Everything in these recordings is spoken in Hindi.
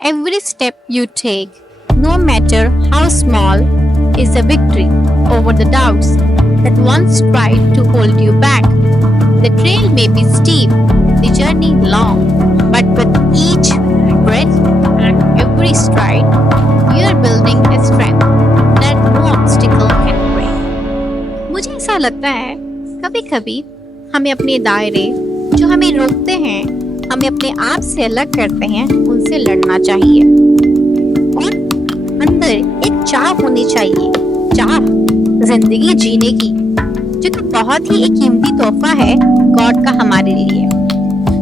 Every step you take, no matter how small, is a victory over the doubts that once tried to hold you back. The trail may be steep, the journey long, but with each breath and every stride, you are building a strength that no obstacle can break. मुझे ऐसा लगता है कभी कभी हमें अपने दायरे जो हमें रोकते हैं, हमें अपने आप से अलग करते हैं, उनसे लड़ना चाहिए और अंदर एक चाह होनी चाहिए, चाह जिंदगी जीने की, जो कि बहुत ही एक कीमती तोहफा है गॉड का हमारे लिए।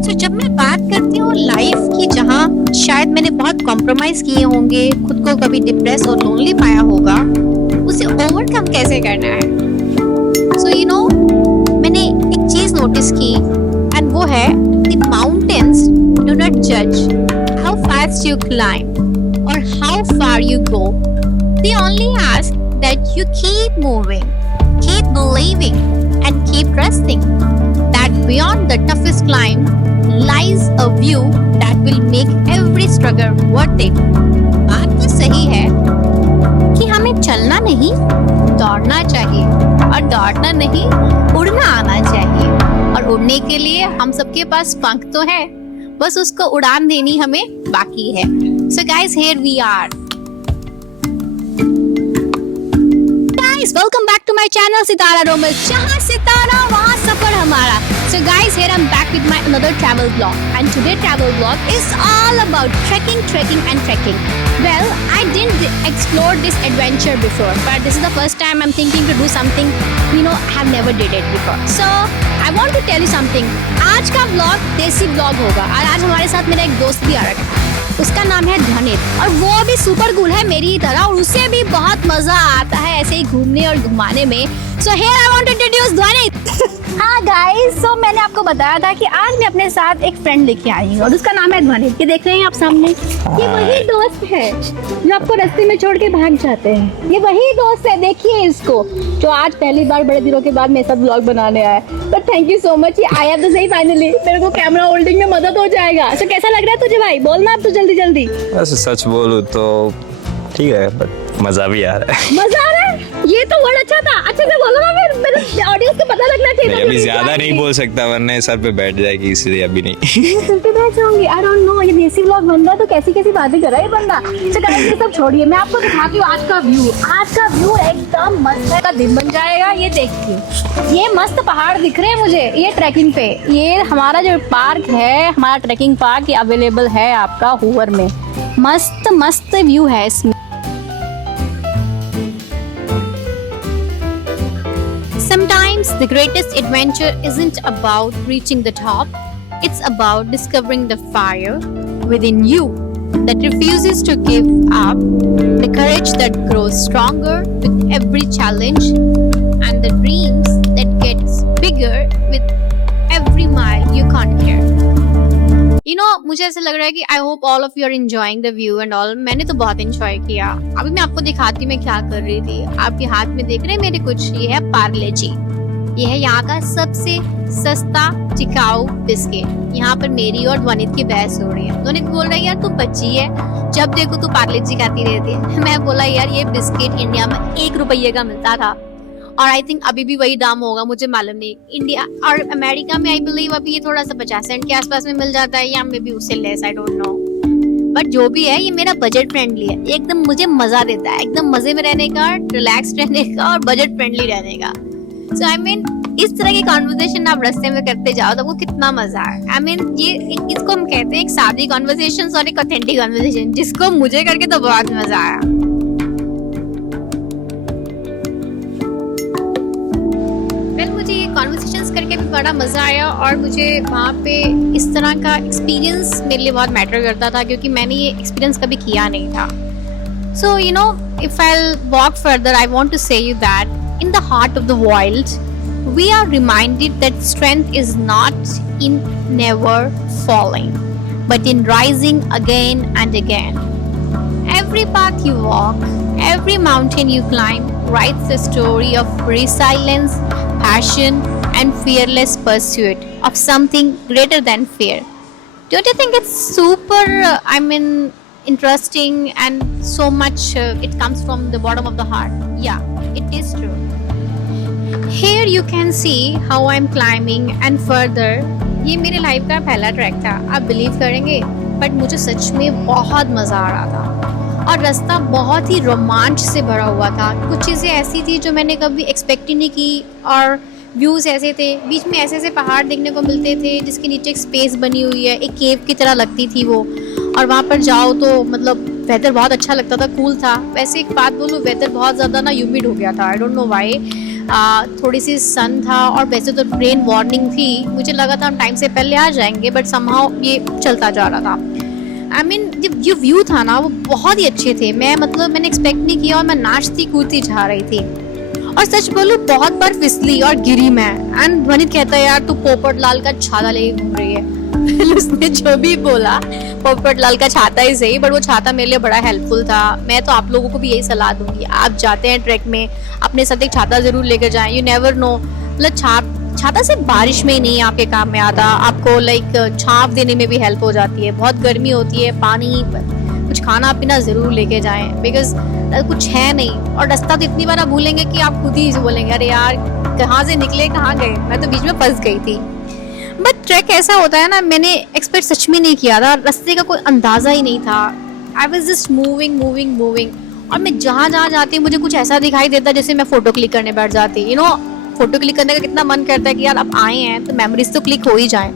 तो जब मैं बात करती हूँ लाइफ की, जहाँ शायद मैंने बहुत कॉम्प्रोमाइज किए होंगे, खुद को कभी डिप्रेस और लोनली पाया होगा, उसे ओवरकम कैसे करना है। मैंने एक चीज नोटिस की एंड वो है द माउंटेन्स डू नॉट जज हाउ फास्ट यू क्लाइंब और how far you go, they only ask that you keep moving, keep believing and keep trusting that beyond the toughest climb lies a view that will make every struggle worth it। बात तो सही है कि हमें चलना नहीं, दौड़ना चाहिए, और दौड़ना नहीं, उड़ना आना चाहिए, और उड़ने के लिए हम सबके पास पंख तो है, बस उसको उड़ान देनी हमें बाकी है। So guys, here we are। Guys, welcome back to my channel सितारा रोमल, जहाँ सितारा वहाँ सफर हमारा। So guys, here I'm back with my another travel vlog, and today travel vlog is all about trekking and trekking. Well, I didn't explore this adventure before, but this is the first time I'm thinking to do something, I have never did it before. So I want to tell you something. आज का vlog देसी vlog होगा, और आज हमारे साथ मेरा एक दोस्त भी आ रखा है, उसका नाम है ध्वनित, और वो भी सुपर कूल है मेरी तरह, और उसे भी बहुत मजा आता है ऐसे ही घूमने और घुमाने में। So here I want to introduce ध्वनित। हाँ गाइस, so मैंने आपको बताया था कि आज मैं अपने साथ एक फ्रेंड लेके आई हूँ, और उसका नाम है ध्वनित। ये देख रहे हैं आप सामने, ये वही दोस्त है जो आपको रास्ते में छोड़ के भाग जाते हैं। ये वही दोस्त है, देखिए इसको, जो आज पहली बार बड़े दिनों के बाद मेरे साथ व्लॉग बनाने आया। But thank you so much, ये आया तो सही फाइनली, मेरे को कैमरा होल्डिंग में मदद हो जाएगा। तो कैसा लग रहा है तुझे भाई, बोलना अब तो जल्दी जल्दी। वैसे सच बोलूं तो ठीक है, बट मजा भी आ रहा है। मजा आ रहा है, ये तो वर्ड अच्छा था, अच्छे से बोलो ना, फिर मेरे ऑडियंस को पता लगना चाहिए। मैं अभी ज्यादा नहीं बोल सकता वरना सर पे बैठ जाएगी, इसलिए अभी नहीं। सर पे बैठ जाऊंगी, आई डोंट नो। ये देसी व्लॉग बन रहा है तो कैसी कैसी बातें कर रहा है ये बंदा। तो गाइस ये सब छोड़िए, मैं आपको दिखाती हूँ आज का व्यू। आज का व्यू एकदम मस्त है, का दिन बन जाएगा। ये देखिए, ये मस्त पहाड़ दिख रहे हैं मुझे, ये ट्रैकिंग पे। ये हमारा जो पार्क है, हमारा ट्रैकिंग पार्क, ये अवेलेबल है आपका हूवर में। मस्त मस्त व्यू है इसमें। Sometimes the greatest adventure isn't about reaching the top, it's about discovering the fire within you that refuses to give up, the courage that grows stronger with every challenge, and the dreams that gets bigger with every mile you conquer। मुझे ऐसा लग रहा है कि I hope all of you are enjoying the view and all. मैंने तो बहुत एंजॉय किया। अभी मैं आपको दिखाती हूँ मैं क्या कर रही थी। आपके हाथ में देख रहे हैं मेरे कुछ, ये है पार्ले जी। ये है यहाँ का सबसे सस्ता टिकाऊ बिस्किट। यहाँ पर मेरी और ध्वनित की बहस हो रही है। ध्वनित बोल रहा है यार तू बच्ची है, जब देखो तू पार्ले जी खाती रहती है। मैं बोला यार ये बिस्किट इंडिया में 1 रुपये का मिलता था, और आई थिंक अभी भी वही दाम होगा, मुझे मालूम नहीं। इंडिया और अमेरिका में आई बिलीव अभी ये थोड़ा सा 50 सेंट के आसपास में मिल जाता है, या मे भी उससे less, I don't know. But जो भी है, ये मेरा बजट फ्रेंडली है, एकदम मुझे मजा देता है, एकदम मजे में रहने का, रिलैक्स रहने का और बजट फ्रेंडली रहने का। सो आई मीन इस तरह की कॉन्वर्सेशन आप रास्ते में करते जाओ तो वो कितना मजा है। आई मीन ये इसको हम कहते हैं एक सादी कॉन्वर्सेशन और एक ऑथेंटिक कॉन्वर्सेशन, जिसको मुझे करके तो बहुत मजा आया। मुझे ये कॉन्वर्सेशंस करके भी बड़ा मज़ा आया, और मुझे वहाँ पे इस तरह का एक्सपीरियंस मेरे लिए बहुत मैटर करता था, क्योंकि मैंने ये एक्सपीरियंस कभी किया नहीं था। So if I walk further, I want to say you that in the heart of the world we are reminded that strength is not in never falling but in rising again and again. Every path you walk, every mountain you climb writes a story of resilience, passion, and fearless pursuit of something greater than fear. Don't you think it's super, interesting and so much it comes from the bottom of the heart. Yeah, it is true. Here you can see how I'm climbing and further. ये मेरे लाइफ का पहला ट्रैक था, आप बिलीव करेंगे, बट मुझे सच में बहुत मज़ा आ रहा था और रास्ता बहुत ही रोमांच से भरा हुआ था। कुछ चीज़ें ऐसी थी जो मैंने कभी एक्सपेक्ट ही नहीं की और व्यूज़ ऐसे थे, बीच में ऐसे ऐसे पहाड़ देखने को मिलते थे जिसके नीचे एक स्पेस बनी हुई है, एक केव की तरह लगती थी वो, और वहाँ पर जाओ तो मतलब वेदर बहुत अच्छा लगता था, कूल था। वैसे एक बात बोलूँ, वेदर बहुत ज़्यादा ना ह्यूमिड हो गया था, आई डोंट नो व्हाई। थोड़ी सी सन था और वैसे तो रेन वार्निंग थी, मुझे लगा था हम टाइम से पहले आ जाएंगे, बट समहाउ ये चलता जा रहा था। आई मीन जो व्यू था ना वो बहुत ही अच्छे थे, मैंने एक्सपेक्ट नहीं किया और मैं नाचती कूदती जा रही थी। और सच बोलूं बहुत बार फिसली और गिरी मैं, एंड ध्वनित कहता है यार तू पोपट लाल का छाता लेके घूम रही है। उसने जो भी बोला, पोपट लाल का छाता ही सही, बट वो छाता मेरे लिए बड़ा हेल्पफुल था। मैं तो आप लोगों को भी यही सलाह दूंगी, आप जाते हैं ट्रैक में अपने साथ एक छाता जरूर लेकर जाएं, यू नेवर नो। मतलब छाता सिर्फ बारिश में ही नहीं आपके काम में आता, आपको लाइक छाप देने में भी हेल्प हो जाती है। बहुत गर्मी होती है, पानी कुछ खाना पीना जरूर लेके जाएं, बिकॉज कुछ है नहीं, और रास्ता तो इतनी बार आप भूलेंगे कि आप खुद ही बोलेंगे अरे यार कहाँ से निकले कहाँ गए, मैं तो बीच में फंस गई थी। बट ट्रैक ऐसा होता है ना, मैंने एक्सपेक्ट सच में नहीं किया था, रास्ते का कोई अंदाजा ही नहीं था। I was just moving moving moving, और मैं जहाँ जहाँ जाती मुझे कुछ ऐसा दिखाई देता जैसे मैं फोटो क्लिक करने बैठ जाती। यू नो, फोटो क्लिक करने का कितना मन करता है कि यार आप आए हैं तो मेमोरीज तो क्लिक हो ही जाए।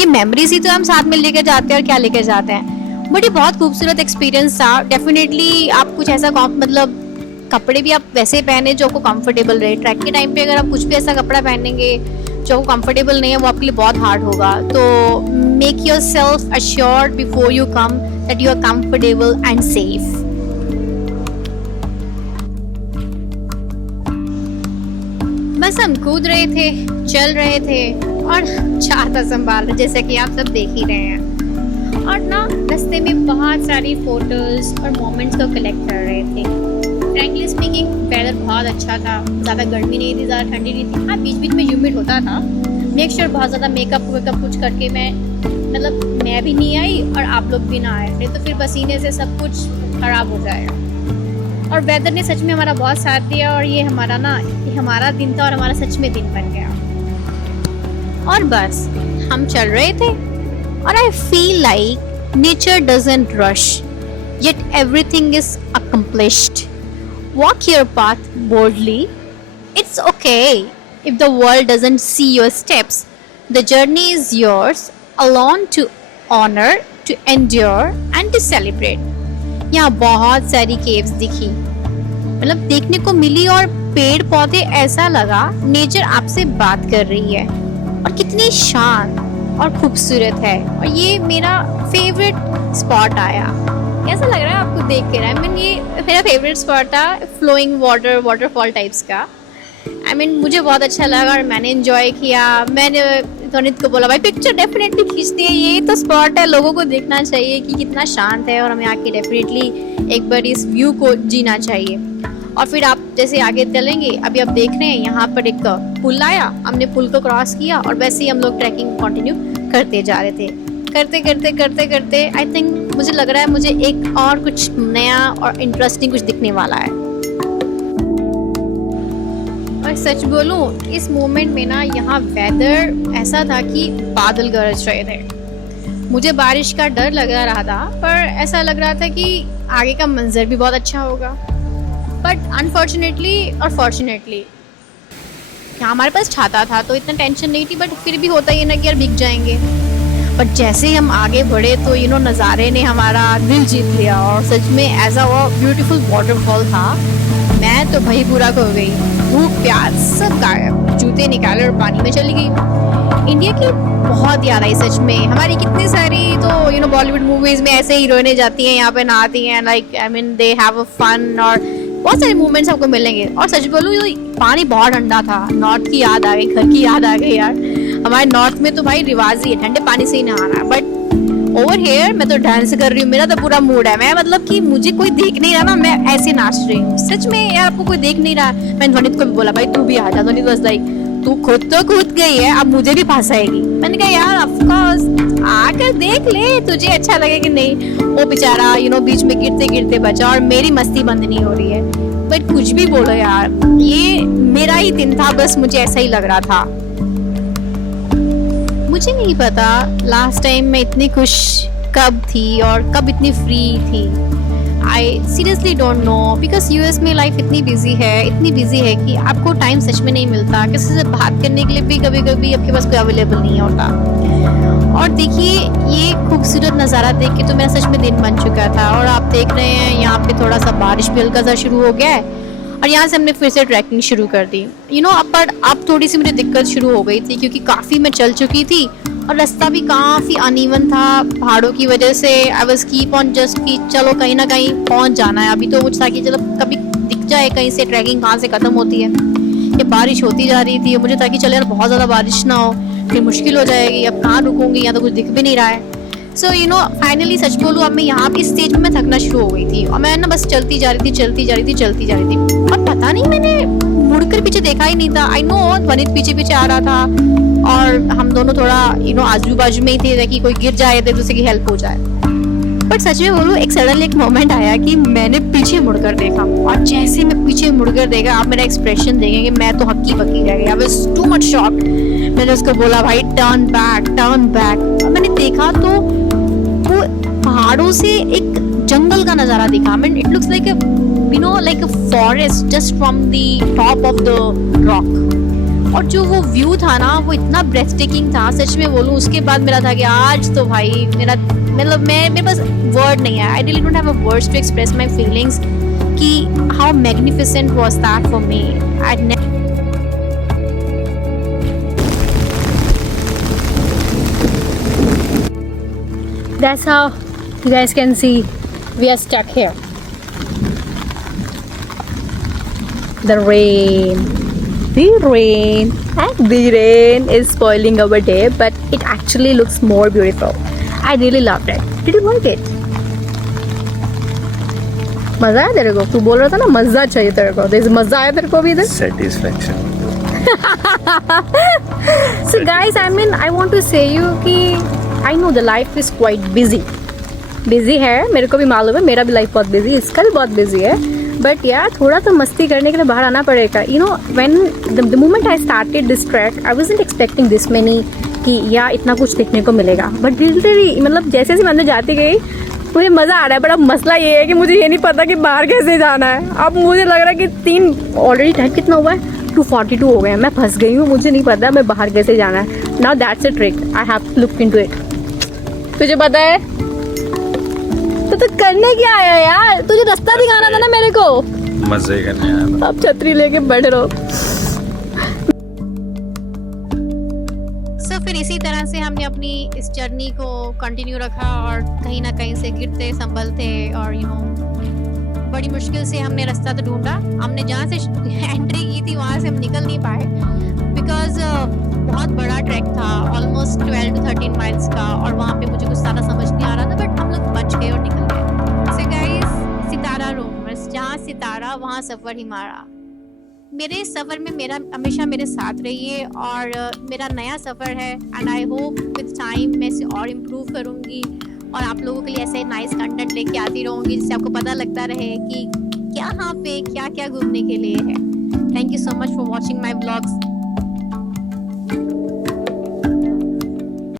ये मेमोरीज ही तो हम साथ में लेकर जाते हैं, और क्या लेकर जाते हैं। बट ये बहुत खूबसूरत एक्सपीरियंस था। डेफिनेटली आप कुछ ऐसा मतलब कपड़े भी आप वैसे पहने जो आपको कंफर्टेबल रहे। ट्रैक के टाइम पे अगर आप कुछ भी ऐसा कपड़ा पहनेंगे जो कंफर्टेबल नहीं है, वो आपके लिए बहुत हार्ड होगा। तो make yourself assured before you come that you are comfortable and safe. बस हम कूद रहे थे, चल रहे थे और छाता संभाल रहे, जैसे कि आप सब देख ही रहे हैं। और ना रास्ते में बहुत सारी फोटोज और मोमेंट्स को कलेक्ट कर रहे थे। फ्रैंकली स्पीकिंग वेदर बहुत अच्छा था, ज़्यादा गर्मी नहीं थी, ज़्यादा ठंडी नहीं थी। हाँ, बीच बीच में ह्यूमिड होता था। मेक श्योर बहुत ज़्यादा मेकअप वेकअप कुछ करके मैं भी नहीं आई और आप लोग भी ना आए, नहीं तो फिर पसीने से सब कुछ ख़राब हो जाएगा। और वेदर ने सच में हमारा बहुत साथ दिया, और ये हमारा दिन था और हमारा सच में दिन बन गया। और बस हम चल रहे थे, और I feel like nature doesn't rush, yet everything is accomplished. Walk your path boldly. It's okay if the world doesn't see your steps. The journey is yours alone to honor, to endure and to celebrate. यहाँ बहुत सारी caves दिखी, मतलब देखने को मिली, और पेड़ पौधे ऐसा लगा नेचर आपसे बात कर रही है, और कितनी शांत और खूबसूरत है। और ये मेरा फेवरेट स्पॉट आया। कैसा लग रहा है आपको देख के? आई मीन ये मेरा फेवरेट स्पॉट था, फ्लोइंग वाटरफॉल टाइप्स का। आई मीन मुझे बहुत अच्छा लगा और मैंने एंजॉय किया। मैंने ध्वनित को बोला भाई पिक्चर डेफिनेटली खींचती है, ये तो स्पॉट है, लोगों को देखना चाहिए कि कितना शांत है, और हमें आके डेफिनेटली एक बार इस व्यू को जीना चाहिए। और फिर आप जैसे आगे चलेंगे, अभी आप देख रहे हैं यहाँ पर एक पुल आया, हमने पुल को क्रॉस किया और वैसे ही हम लोग ट्रैकिंग कंटिन्यू करते जा रहे थे। करते आई थिंक मुझे लग रहा है मुझे एक और कुछ नया और इंटरेस्टिंग कुछ दिखने वाला है। और सच बोलूं, इस मोमेंट में ना यहाँ वेदर ऐसा था कि बादल गरज रहे थे। मुझे बारिश का डर लगा रहा था, पर ऐसा लग रहा था कि आगे का मंजर भी बहुत अच्छा होगा। बट अनफॉर्चुनेटली और फॉर्चुनेटली हमारे पास छाता था तो इतना टेंशन नहीं थी, बट फिर भी होता ही ना कि यार भीग जाएंगे। बट जैसे ही हम आगे बढ़े तो नज़ारे ने हमारा दिल जीत लिया, और सच में ऐसा वो ब्यूटीफुल वाटरफॉल था। मैं तो भाई पूरा खो गई, भूख प्यास सब गायब, जूते निकाले और पानी में चली गई। इंडिया की बहुत याद आई सच में। हमारी कितनी सारी तो बॉलीवुड मूवीज में ऐसे हीरोइनें जाती हैं यहाँ पे नहाती हैं, like I mean they have a fun, और बहुत सारे मूवमेंट्स आपको मिलेंगे। और सच बोलूँ पानी बहुत ठंडा था, नॉर्थ की याद आ गई, घर की याद आ गई यार। हमारे नॉर्थ में तो भाई रिवाज ही है ठंडे पानी से ही नहाना, बट ओवर हेयर मैं तो डांस कर रही हूँ, मेरा तो पूरा मूड है। मैं मतलब कि मुझे कोई देख नहीं रहा ना, मैं ऐसे नाच रही हूँ। सच में यार आपको कोई देख नहीं रहा। मैंने ध्वनित को भी बोला भाई तू भी आ जा, ध्वनित बस लाइक तू खुद तो कूद गई है, अब मुझे भी फंसाएगी। मैंने कहा यार ऑफ कोर्स आकर देख ले, तुझे अच्छा लगे कि नहीं। वो बेचारा बीच में गिरते गिरते बचा और मेरी मस्ती बंद नहीं हो रही है। बट कुछ भी बोलो यार, ये मेरा ही दिन था, बस मुझे ऐसा ही लग रहा था। मुझे नहीं पता लास्ट टाइम मैं इतनी खुश कब थी और कब इतनी फ्री थी। I seriously don't know, because US में लाइफ इतनी बिजी है कि आपको टाइम सच में नहीं मिलता। किसी से बात करने के लिए भी कभी कभी आपके पास कोई अवेलेबल नहीं होता। और देखिए ये खूबसूरत नज़ारा देख के तो मेरा सच में दिन बन चुका था। और आप देख रहे हैं यहाँ पे थोड़ा सा बारिश भी हल्का सा शुरू हो गया है और यहाँ से हमने फिर से ट्रैकिंग शुरू कर दी। अब थोड़ी सी मुझे दिक्कत शुरू हो गई थी क्योंकि काफ़ी मैं चल चुकी थी और रास्ता भी काफ़ी अनइवन था पहाड़ों की वजह से। I was keep on just कि चलो कहीं ना कहीं पहुंच जाना है। अभी तो मुझे था कि चलो कभी दिख जाए कहीं से ट्रैकिंग कहाँ से ख़त्म होती है। ये बारिश होती जा रही थी, मुझे था कि चलो यार बहुत ज़्यादा बारिश ना हो, फिर मुश्किल हो जाएगी। अब कहाँ रुकूंगी, यहाँ तो कुछ दिख भी नहीं रहा है। सो फाइनली सच बोलूँ, अब मैं यहाँ पे इस स्टेज पे मैं थकना शुरू हो गई थी और मैं ना बस चलती जा रही थी। और पता नहीं मैंने मुड़कर पीछे देखा ही नहीं था। आई नो वनित पीछे आ रहा था और हम दोनों थोड़ा आजू बाजू में ही थे ताकि कोई गिर जाए तो दूसरे की हेल्प हो जाए। बट सच में बोलूँ एक सडनली एक मोमेंट आया कि मैंने पीछे मुड़कर देखा और जैसे मैं पीछे मुड़कर देखा, आप मेरा एक्सप्रेशन देखेंगे, मैं तो हक्की बक्की रह गई। I was too much shocked. मैंने उसको बोला भाई टर्न बैक। मैंने देखा तो वो पहाड़ों से एक जंगल का नजारा दिखा। मैं it looks like like a forest just from the top of the rock। और जो वो व्यू था ना वो इतना breathtaking था, सच में बोलूँ। उसके बाद मेरा था कि आज तो भाई मेरे पास वर्ड नहीं है। I really don't have a words to express my feelings कि how magnificent was that for me। That's how you guys can see we are stuck here। The rain is spoiling our day, but it actually looks more beautiful। I really loved it। Did you like it? मजा आया तेरे को? तू बोल रहा था ना मजा चाहिए तेरे को, तो मजा आया तेरे को भी इधर? Satisfaction। So guys, I want to say you कि I know the life is quite busy है, मेरे को भी मालूम है, मेरा भी लाइफ बहुत बिजी, इसका भी बहुत बिजी है। बट यार थोड़ा तो मस्ती करने के लिए बाहर आना पड़ेगा। When the moment I started this track I wasn't expecting this many कि यार इतना कुछ देखने को मिलेगा। बट लिटरली जैसे जैसे मैं अंदर जाती गई मुझे मज़ा आ रहा है। बट अब मसला ये है कि मुझे ये नहीं पता कि बाहर कैसे जाना है। अब मुझे लग रहा है कि ऑलरेडी टाइम कितना हुआ है, 2:42 हो गए हैं, मैं फंस गई हूँ, मुझे नहीं पता मैं बाहर कैसे जाना है। Now that's a trick, I have to look into it. तुझे पता है तो करने क्या आया यार? तुझे रास्ता दिखाना था ना मेरे को, मजे करने आया। अब छतरी लेके बैठ रहो। फिर इसी तरह से हमने अपनी इस जर्नी को कंटिन्यू रखा और कहीं ना कहीं से गिरते संभलते और बड़ी मुश्किल से हमने रास्ता तो ढूंढा। हमने जहाँ से एंट्री की थी वहाँ से हम निकल नहीं पाए बिकॉज बहुत बड़ा ट्रैक था, ऑलमोस्ट 12 to 13 माइल्स का, और वहाँ पे मुझे कुछ ज़्यादा समझ नहीं आ रहा था। बट हम लोग बच गए और निकल गए। So guys, सितारा रूमर्स, जहाँ सितारा वहाँ सफ़र ही मारा। मेरे सफ़र में हमेशा मेरे साथ रहिए और मेरा नया सफ़र है and I hope with time मैं इसे और इम्प्रूव करूँगी और आप लोगों के लिए ऐसे नाइस कंटेंट लेके आती रहूँगी जिससे आपको पता लगता रहे कि क्या यहाँ पे क्या क्या घूमने के लिए है। Thank you so much for watching my vlogs.